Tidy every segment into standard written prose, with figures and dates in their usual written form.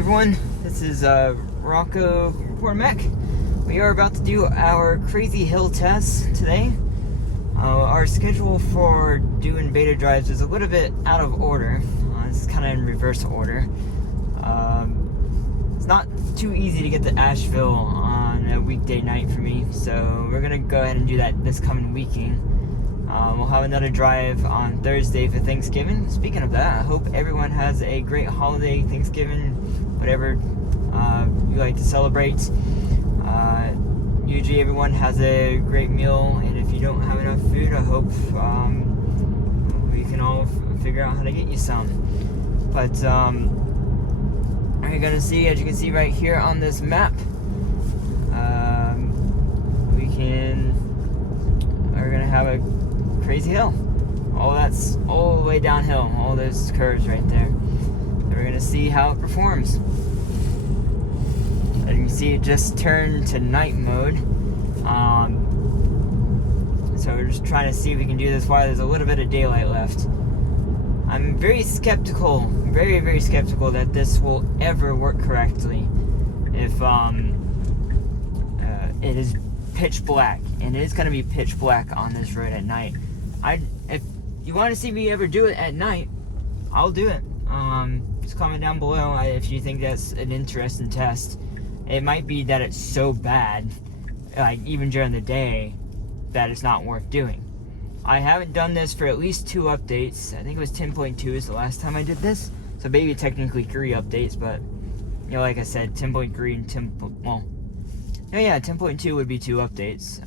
everyone, this is Rocco Mech. We are about to do our crazy hill test today. Our schedule for doing beta drives is a little bit out of order. It's kind of in reverse order. It's not too easy to get to Asheville on a weekday night for me, so we're gonna go ahead and do that this coming weekend. We'll have another drive on Thursday for Thanksgiving. Speaking of that, I hope everyone has a great holiday, Thanksgiving, whatever you like to celebrate. Usually everyone has a great meal, and if you don't have enough food, I hope we can all figure out how to get you some. But you're gonna see, as you can see right here on this map, we're gonna have a crazy hill. Oh, that's all the way downhill. All those curves right there. So we're gonna see how it performs. As you can see, it just turned to night mode. So we're just trying to see if we can do this while there's a little bit of daylight left. I'm very skeptical, very skeptical that this will ever work correctly if it is pitch black, and it is going to be pitch black on this road at night. If you want to see me ever do it at night, I'll do it. Just comment down below if you think that's an interesting test. It might be that it's so bad, like even during the day, that it's not worth doing. I haven't done this for at least 2 updates. I think it was 10.2 is the last time I did this. So maybe technically 3 updates, but you know, like I said, 10.3 and 10.2 would be 2 updates.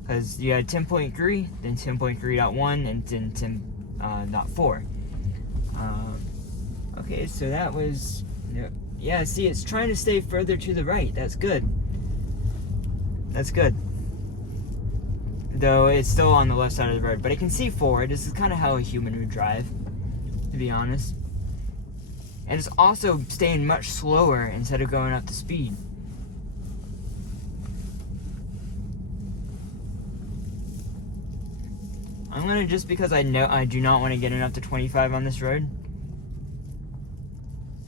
Because you had 10.3, then 10.3.1, and then 10.4. Okay, so that was, yeah, see, it's trying to stay further to the right. That's good. That's good. Though it's still on the left side of the road, but it can see forward. This is kind of how a human would drive, to be honest. And it's also staying much slower instead of going up to speed. I'm gonna, just because I know I do not want to get it up to 25 on this road.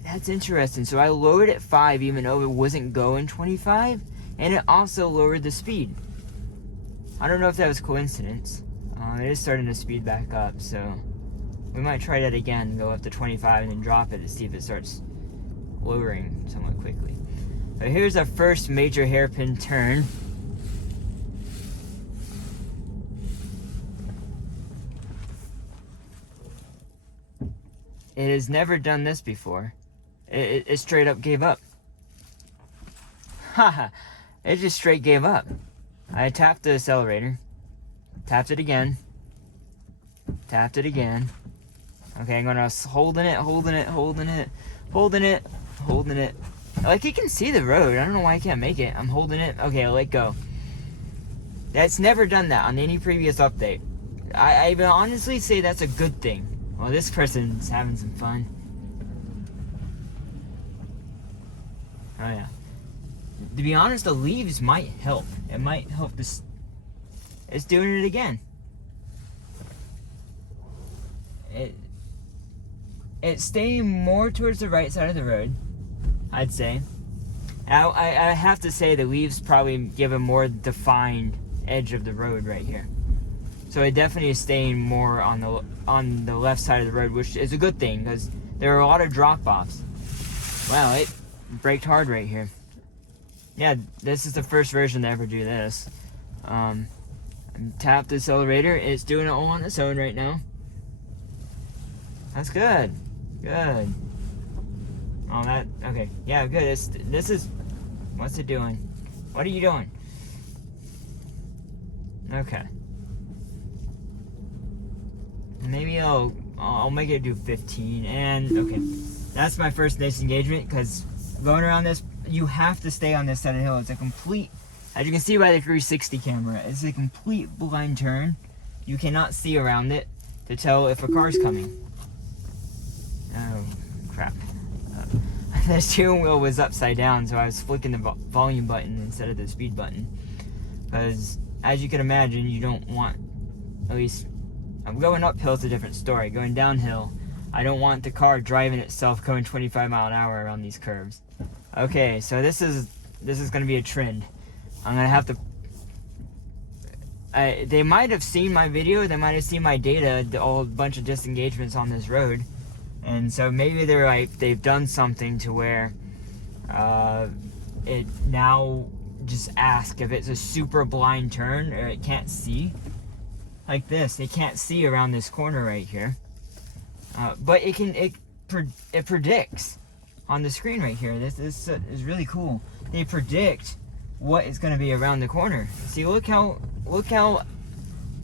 That's interesting. So I lowered it 5 even though it wasn't going 25, and it also lowered the speed. I don't know if that was coincidence. It is starting to speed back up, so we might try that again, go up to 25 and then drop it to see if it starts lowering somewhat quickly. So here's our first major hairpin turn. It has never done this before. It straight up gave up. Haha, it just straight gave up. I tapped the accelerator, tapped it again, tapped it again. Okay, I'm gonna holding it. Like, you can see the road. I don't know why I can't make it. I'm holding it. Okay, I'll let go. That's never done that on any previous update. I would honestly say that's a good thing. Well, this person's having some fun. Oh yeah. To be honest, the leaves might help. It might help this. It's doing it again. It's staying more towards the right side of the road, I'd say. I have to say the leaves probably give a more defined edge of the road right here. So it definitely is staying more on the left side of the road, which is a good thing because there are a lot of drop-offs. Wow, it braked hard right here. Yeah, this is the first version to ever do this. Tap the accelerator. It's doing it all on its own right now. That's good. Good. Oh, that, okay. Yeah, good. This is, what's it doing? What are you doing? Okay. Maybe I'll make it do 15, and okay. That's my first disengagement, because going around this, you have to stay on this side of the hill. It's a complete, as you can see by the 360 camera, it's a complete blind turn. You cannot see around it to tell if a car's coming. Oh, crap. The steering wheel was upside down, so I was flicking the volume button instead of the speed button. Because, as you can imagine, you don't want, at least, I'm going uphill is a different story. Going downhill, I don't want the car driving itself going 25 mile an hour around these curves. Okay, so this is going to be a trend. I'm going to have to... they might have seen my video, they might have seen my data, the whole bunch of disengagements on this road. And so maybe they're like, they've done something to where it now just asks if it's a super blind turn or it can't see. Like this, it can't see around this corner right here. But it predicts on the screen right here. This is really cool. They predict what is going to be around the corner. See, look how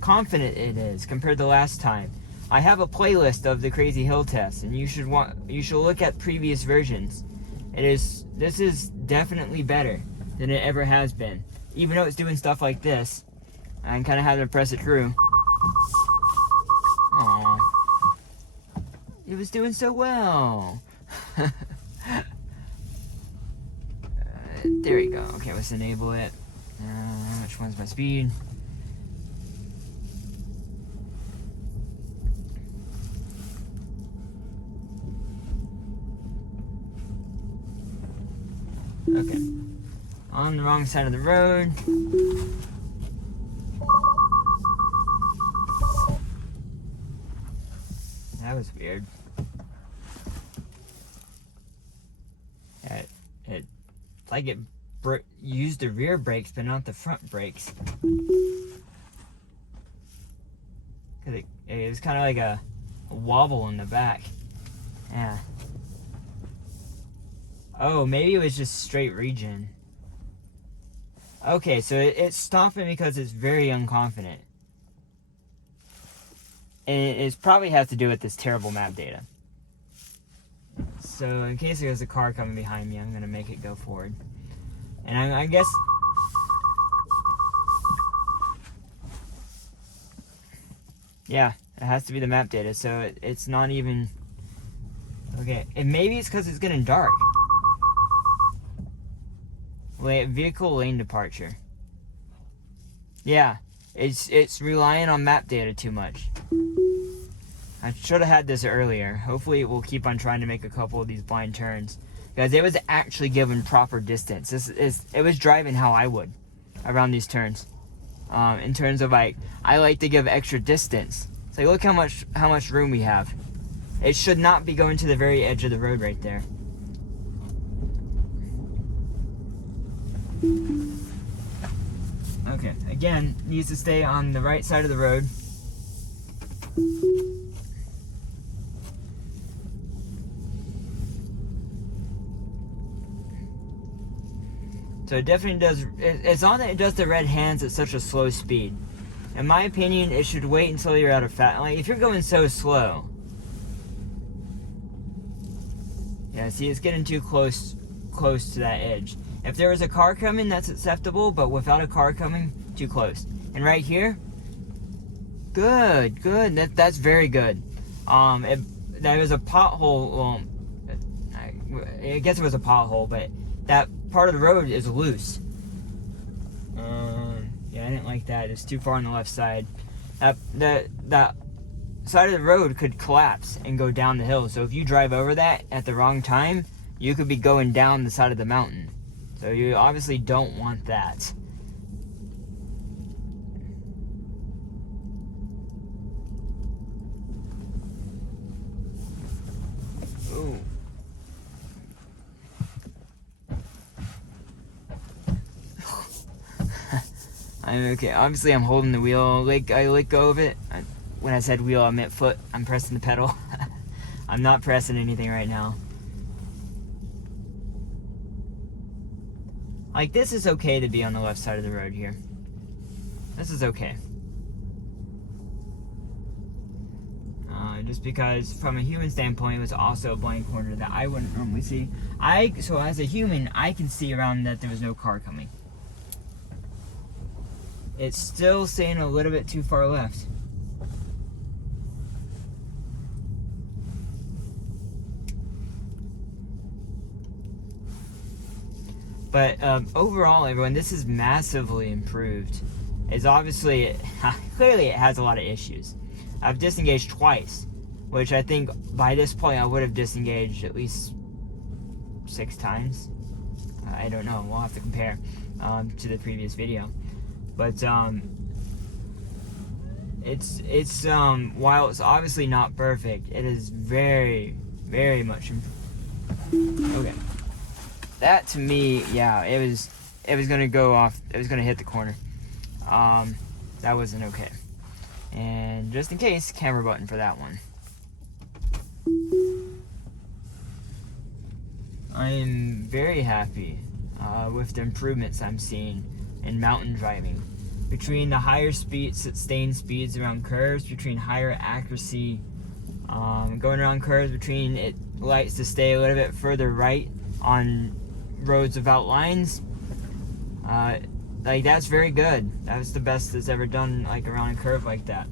confident it is compared to last time. I have a playlist of the Crazy Hill test, and you should look at previous versions. This is definitely better than it ever has been. Even though it's doing stuff like this, I'm kind of having to press it through. Aww. It was doing so well. There we go. Okay, let's enable it. Which one's my speed? Okay. On the wrong side of the road. That was weird. It's like it used the rear brakes, but not the front brakes. Cause it was kind of like a wobble in the back. Yeah. Oh, maybe it was just straight regen. Okay, so it's stopping because it's very unconfident. And it probably has to do with this terrible map data. So in case there's a car coming behind me, I'm going to make it go forward. And I guess... Yeah, it has to be the map data, so it's not even... Okay, and maybe it's because it's getting dark. Vehicle lane departure. Yeah, it's relying on map data too much. I should have had this earlier. Hopefully it will keep on trying to make a couple of these blind turns. Guys, it was actually given proper distance. It was driving how I would around these turns. In terms of like, I like to give extra distance. It's like, look how much room we have. It should not be going to the very edge of the road right there. Okay, again, needs to stay on the right side of the road. So it definitely does, it's not that it does the red hands at such a slow speed. In my opinion, it should wait until you're out of like, if you're going so slow. Yeah, see, it's getting too close to that edge. If there was a car coming, that's acceptable, but without a car coming, too close. And right here, good, that's very good. There was a pothole, well, I guess it was a pothole, but that part of the road is loose. Yeah, I didn't like that. It's too far on the left side. That side of the road could collapse and go down the hill. So if you drive over that at the wrong time, you could be going down the side of the mountain. So you obviously don't want that. Ooh. I'm okay. Obviously, I'm holding the wheel. I let go of it. When I said wheel, I meant foot. I'm pressing the pedal. I'm not pressing anything right now. Like, this is okay to be on the left side of the road here. This is okay. Just because, from a human standpoint, it was also a blind corner that I wouldn't normally see. So as a human, I can see around that there was no car coming. It's still staying a little bit too far left. But overall, everyone, this is massively improved. It's obviously, clearly it has a lot of issues. I've disengaged twice. which I think by this point I would have disengaged at least 6 times. I don't know, we'll have to compare to the previous video. But it's while it's obviously not perfect, it is very, very much improved. Okay. That to me, yeah, it was gonna go off, it was gonna hit the corner. That wasn't okay. And just in case, camera button for that one. I am very happy with the improvements I'm seeing in mountain driving. Between the higher sustained speeds around curves, between higher accuracy going around curves, between it likes to stay a little bit further right on roads without lines. Like, that's very good. That's the best it's ever done, like, around a curve like that.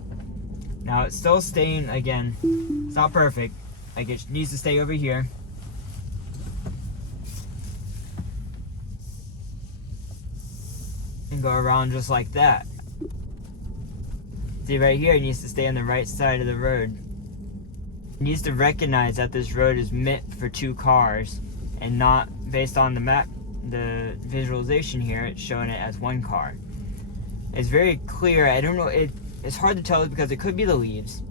Now, it's still staying, again, it's not perfect. Like, it needs to stay over here. And go around just like that. See, right here, it needs to stay on the right side of the road. It needs to recognize that this road is meant for 2 cars, and not based on the map, the visualization here, it's showing it as 1 car. It's very clear. I don't know, it's hard to tell because it could be the leaves,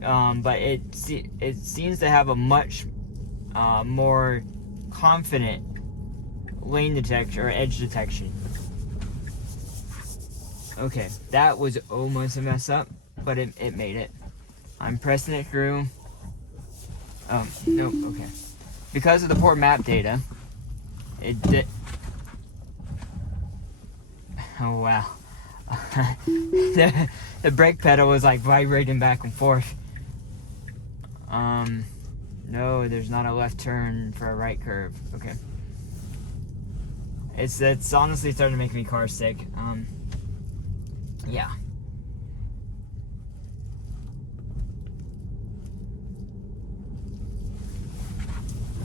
but it seems to have a much more confident lane detection or edge detection. Okay, that was almost a mess up, but it made it. I'm pressing it through. Oh, nope, okay. Because of the poor map data, it did. Oh, wow. the brake pedal was like vibrating back and forth. No, there's not a left turn for a right curve. Okay. It's honestly starting to make me car sick. Yeah.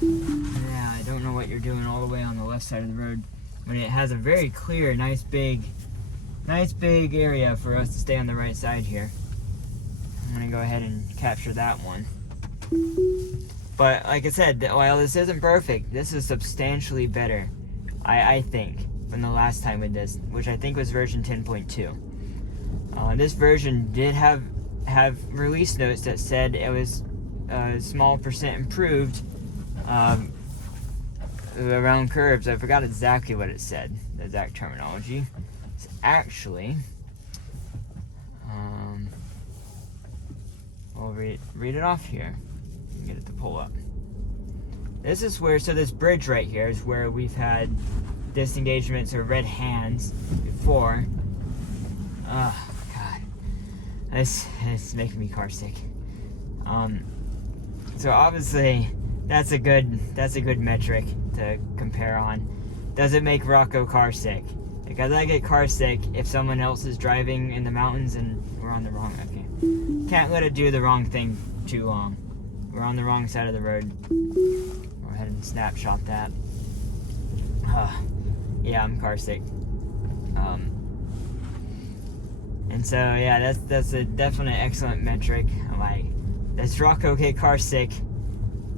Yeah, I don't know what you're doing all the way on the left side of the road when it has a very clear, nice big area for us to stay on the right side here. I'm gonna go ahead and capture that one. But like I said, while this isn't perfect, this is substantially better, I think, from the last time with this, which I think was version 10.2. This version did have release notes that said it was a small percent improved around curves. I forgot exactly what it said, the exact terminology. It's actually, we'll read it off here. Get it to pull up. This is where, so this bridge right here is where we've had disengagements or red hands before. Oh God, it's making me car sick. So obviously that's a good metric to compare on. Does it make Rocco car sick? Because I get car sick if someone else is driving in the mountains and we're on the wrong. Okay, can't let it do the wrong thing too long. We're on the wrong side of the road. Go ahead and snapshot that. Yeah, I'm car sick. And so yeah, that's a definite excellent metric. Like, does Rocco get car sick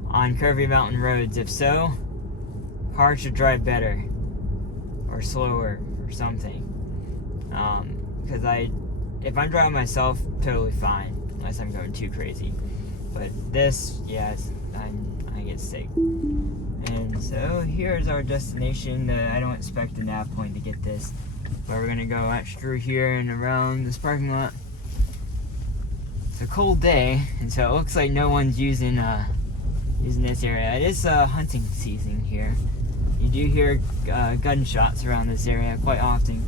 on curvy mountain roads? If so, cars should drive better or slower or something. Because if I'm driving myself, totally fine, unless I'm going too crazy. But this, yes, I get sick. And so here's our destination. I don't expect a nav point to get this, but we're gonna go out through here and around this parking lot. It's a cold day, and so it looks like no one's using this area. It is hunting season here. You do hear gunshots around this area quite often.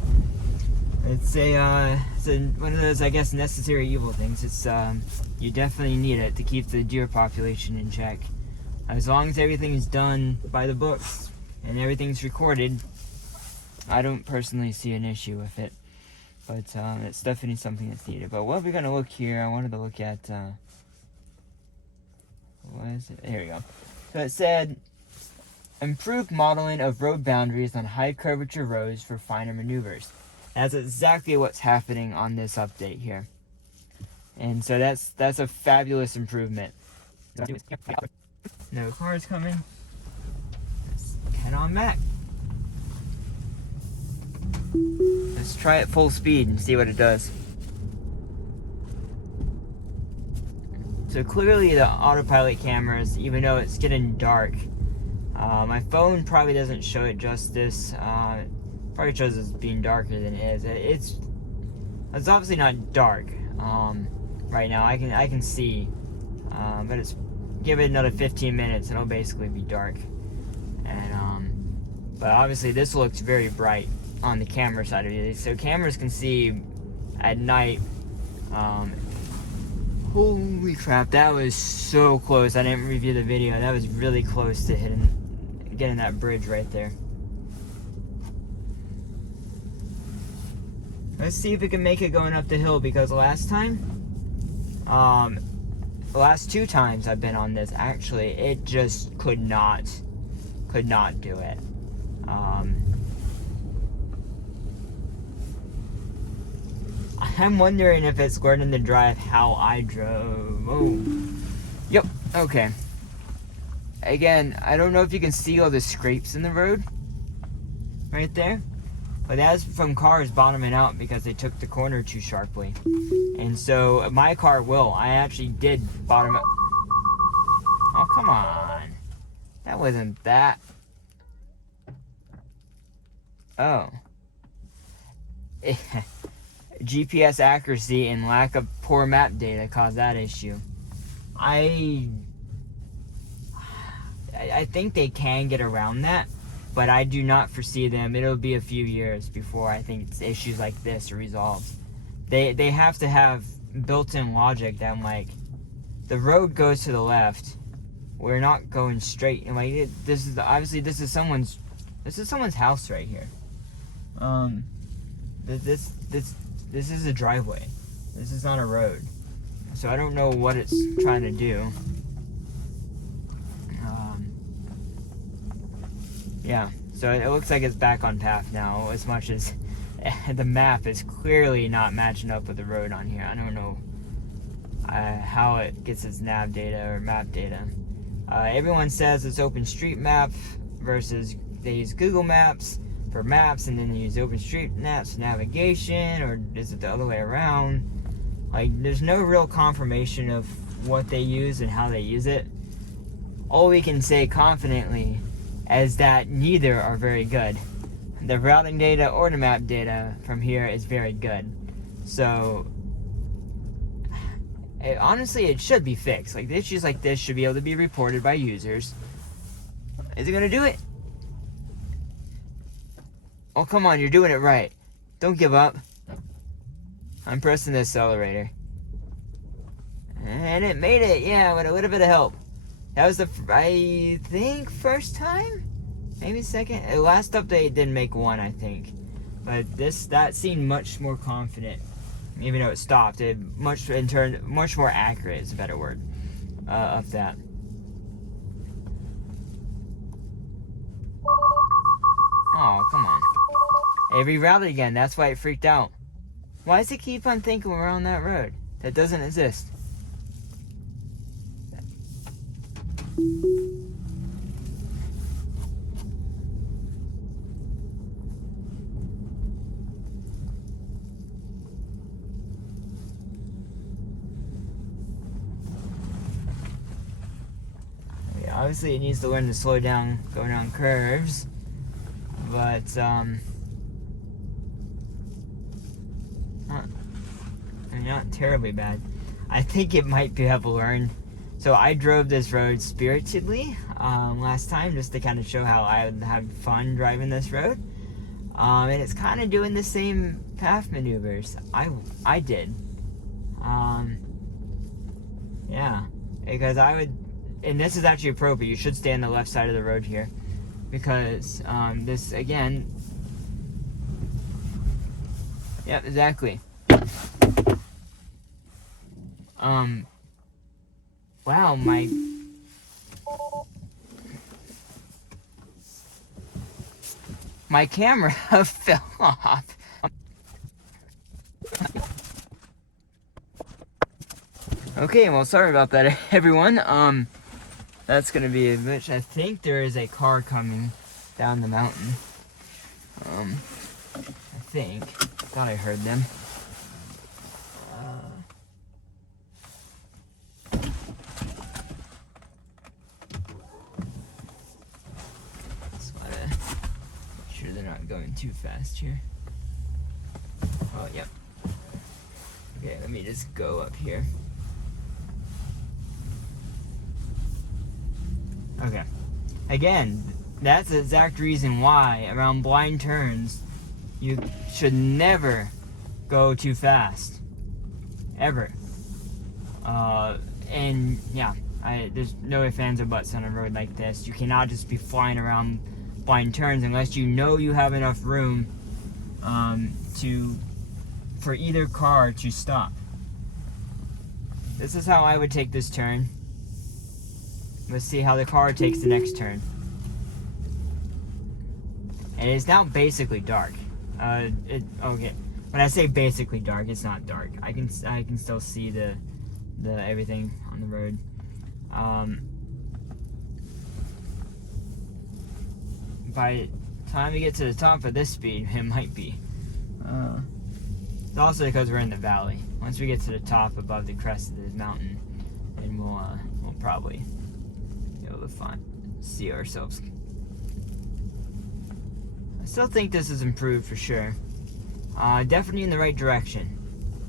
It's one of those, I guess, necessary evil things. It's you definitely need it to keep the deer population in check. As long as everything is done by the books and everything's recorded, I don't personally see an issue with it. But it's definitely something that's needed. But what we're gonna look here, I wanted to look at what is it? Here we go. So it said, improved modeling of road boundaries on high curvature roads for finer maneuvers. That's exactly what's happening on this update here. And so that's a fabulous improvement. No cars coming. Let's head on back. Let's try it full speed and see what it does. So clearly the autopilot cameras, even though it's getting dark, my phone probably doesn't show it justice. Probably shows it as being darker than it is. It's obviously not dark right now. I can see, but it's give it another 15 minutes and it'll basically be dark. And but obviously this looks very bright on the camera side of it. So cameras can see at night. Holy crap, that was so close. I didn't review the video. That was really close to getting that bridge right there. Let's see if we can make it going up the hill, because last time, the last 2 times I've been on this, actually, it just could not do it. I'm wondering if it's learning to drive how I drove. Oh. Yep, okay. Again, I don't know if you can see all the scrapes in the road right there, but that's from cars bottoming out because they took the corner too sharply. And so my car will. I actually did bottom out. Oh, come on. That wasn't that. Oh. GPS accuracy and lack of poor map data caused that issue. I think they can get around that, but I do not foresee them. It'll be a few years before I think issues like this are resolved. They have to have built-in logic that, like, the road goes to the left, we're not going straight. And like, this is someone's house right here. This is a driveway. This is not a road. So I don't know what it's trying to do. Yeah, so it looks like it's back on path now, as much as the map is clearly not matching up with the road on here. I don't know how it gets its nav data or map data. Everyone says it's OpenStreetMap versus they use Google Maps for maps, and then they use OpenStreetMaps for navigation, or is it the other way around? Like, there's no real confirmation of what they use and how they use it. All we can say confidently is that neither are very good. The routing data or the map data from here is very good. So, honestly, it should be fixed. Like, issues like this should be able to be reported by users. Is it gonna do it? Oh, come on, you're doing it right. Don't give up. I'm pressing the accelerator. And it made it, yeah, with a little bit of help. That was I think, first time? Maybe second? The last update didn't make one, I think. But that seemed much more confident. Even though it stopped, much more accurate is a better word of that. Oh, come on. It rerouted again, that's why it freaked out. Why does it keep on thinking we're on that road? That doesn't exist. Yeah, obviously it needs to learn to slow down going down curves, but not terribly bad. I think it might be able to learn. So I drove this road spiritedly last time, just to kind of show how I would have fun driving this road. And it's kind of doing the same path maneuvers I did. Yeah, because I would, and this is actually appropriate. You should stay on the left side of the road here, because this again. Yep, exactly. Wow, my camera fell off. Okay, well, sorry about that, everyone. That's gonna be a glitch. I think there is a car coming down the mountain. I think. Thought I heard them. Just wanna make sure they're not going too fast here. Oh, yep. Okay, let me just go up here. Okay. Again, that's the exact reason why around blind turns you should never go too fast. Ever. And yeah, there's no ifs, ands, or buts on a road like this. You cannot just be flying around blind turns unless you know you have enough room for either car to stop. This is how I would take this turn. Let's see how the car takes the next turn. And it's now basically dark. Okay. When I say basically dark, it's not dark. I can still see the everything on the road. By the time we get to the top of this speed, it might be. It's also because we're in the valley. Once we get to the top above the crest of the mountain, then we'll probably be able to see ourselves. I still think this is improved for sure. Definitely in the right direction.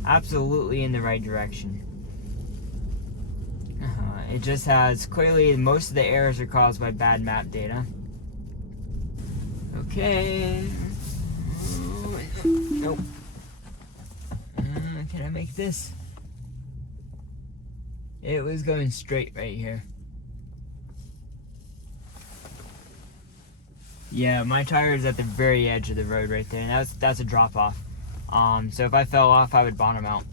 Absolutely in the right direction. It just has, clearly most of the errors are caused by bad map data. Okay. Nope. Can I make this? It was going straight right here. Yeah, my tire is at the very edge of the road right there, and that's a drop off. So if I fell off, I would bottom out.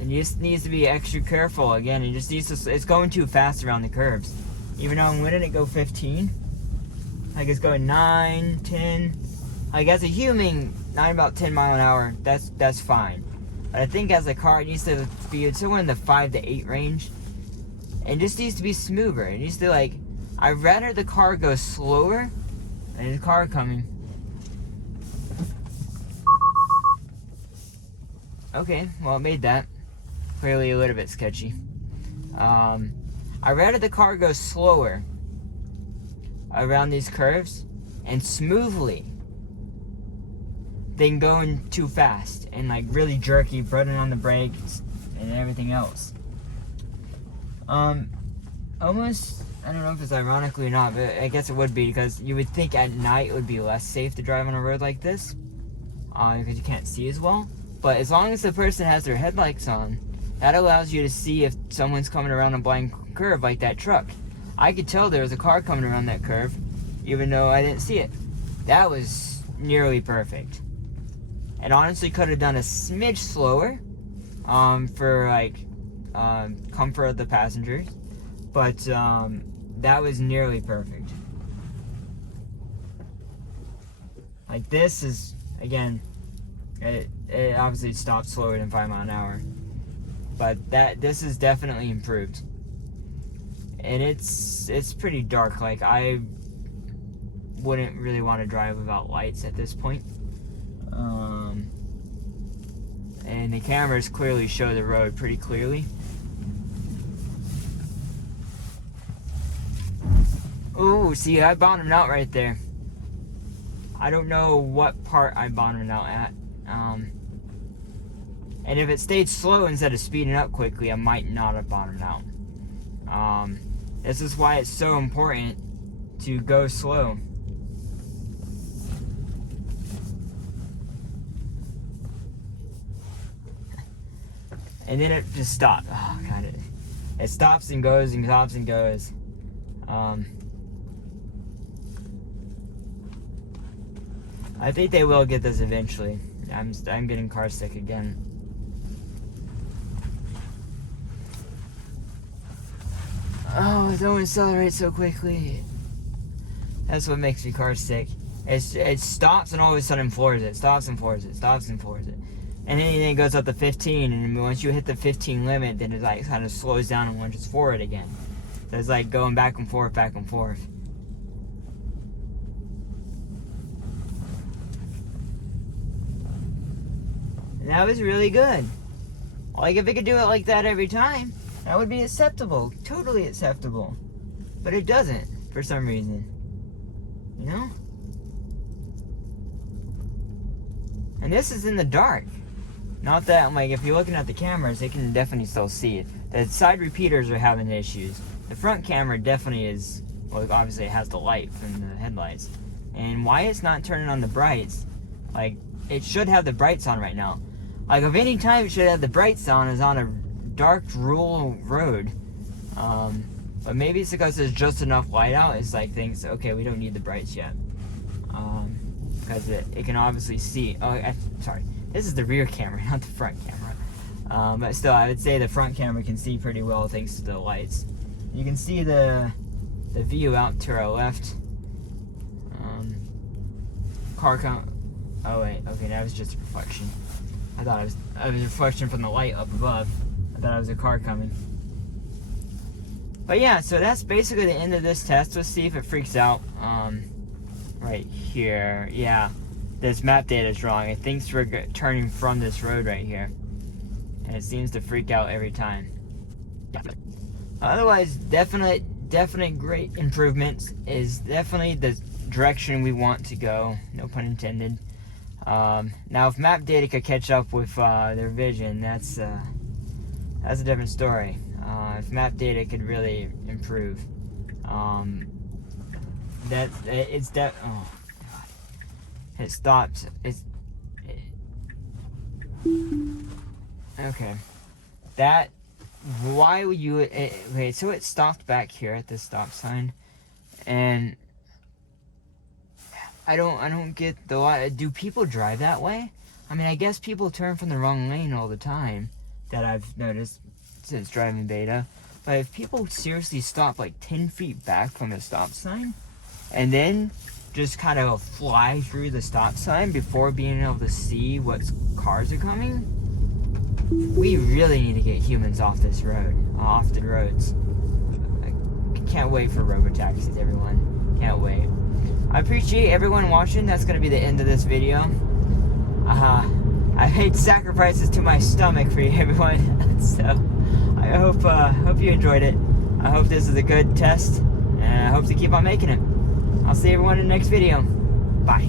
And you just needs to be extra careful. Again, it just needs to. It's going too fast around the curves. Even though I'm letting it go 15, like it's going 9, 10. Like as a human, about 10 mile an hour. That's fine. But I think as a car, it needs to be somewhere in the 5 to 8 range. And just needs to be smoother. It needs to like. I'd rather the car go slower. There's a car coming. Okay, well it made that. Clearly a little bit sketchy. I'd rather the car go slower around these curves and smoothly than going too fast and like really jerky, burning on the brakes and everything else. Almost, I don't know if it's ironically or not, but I guess it would be because you would think at night it would be less safe to drive on a road like this because you can't see as well. But as long as the person has their headlights on, that allows you to see if someone's coming around a blind curve like that truck. I could tell there was a car coming around that curve, even though I didn't see it. That was nearly perfect. And honestly could have done a smidge slower for like comfort of the passengers. But that was nearly perfect. Like this is, again, it obviously stopped slower than 5 miles an hour. But this is definitely improved. And it's pretty dark. Like I wouldn't really want to drive without lights at this point. And the cameras clearly show the road pretty clearly. Ooh, see, I bottomed out right there. I don't know what part I bottomed out at. And if it stayed slow instead of speeding up quickly, I might not have bottomed out. This is why it's so important to go slow. And then it just stopped. Oh, God. It stops and goes and stops and goes. I think they will get this eventually. I'm getting car sick again. Oh, don't accelerate so quickly. That's what makes me car sick. It stops and all of a sudden floors it. Stops and floors it. Stops and floors it. And then it goes up to 15, and once you hit the 15 limit, then it like kind of slows down and launches forward again. So it's like going back and forth, back and forth. And that was really good. Like if it could do it like that every time, that would be acceptable, totally acceptable. But it doesn't, for some reason. You know? And this is in the dark. Not that, like, if you're looking at the cameras, they can definitely still see it. The side repeaters are having issues. The front camera definitely is, well, obviously it has the light from the headlights. And why it's not turning on the brights, like, it should have the brights on right now. Like, of any time it should have the brights on is on a dark, rural road. But maybe it's because there's just enough light out. It's like things, okay, we don't need the brights yet. Because it can obviously see, sorry. This is the rear camera, not the front camera. But still, I would say the front camera can see pretty well thanks to the lights. You can see the view out to our left. Car oh wait, okay, that was just a reflection. I thought it was a reflection from the light up above. I thought it was a car coming. But yeah, so that's basically the end of this test. Let's see if it freaks out. Right here, yeah. This map data is wrong. It thinks we're turning from this road right here. And it seems to freak out every time. Otherwise, definite great improvements. Is definitely the direction we want to go. No pun intended. Now, if map data could catch up with their vision, that's a different story. If map data could really improve. Oh God. It stopped. Okay. Why would you, okay, so it stopped back here at this stop sign, and I don't get do people drive that way? I mean, I guess people turn from the wrong lane all the time, that I've noticed since driving beta, but if people seriously stop like 10 feet back from the stop sign, and then just kind of fly through the stop sign before being able to see what cars are coming, we really need to get humans off this road, off the roads. I can't wait for robotaxis, everyone. Can't wait. I appreciate everyone watching. That's going to be the end of this video. I made sacrifices to my stomach for you, everyone. So I hope you enjoyed it. I hope this is a good test, and I hope to keep on making it. I'll see everyone in the next video. Bye.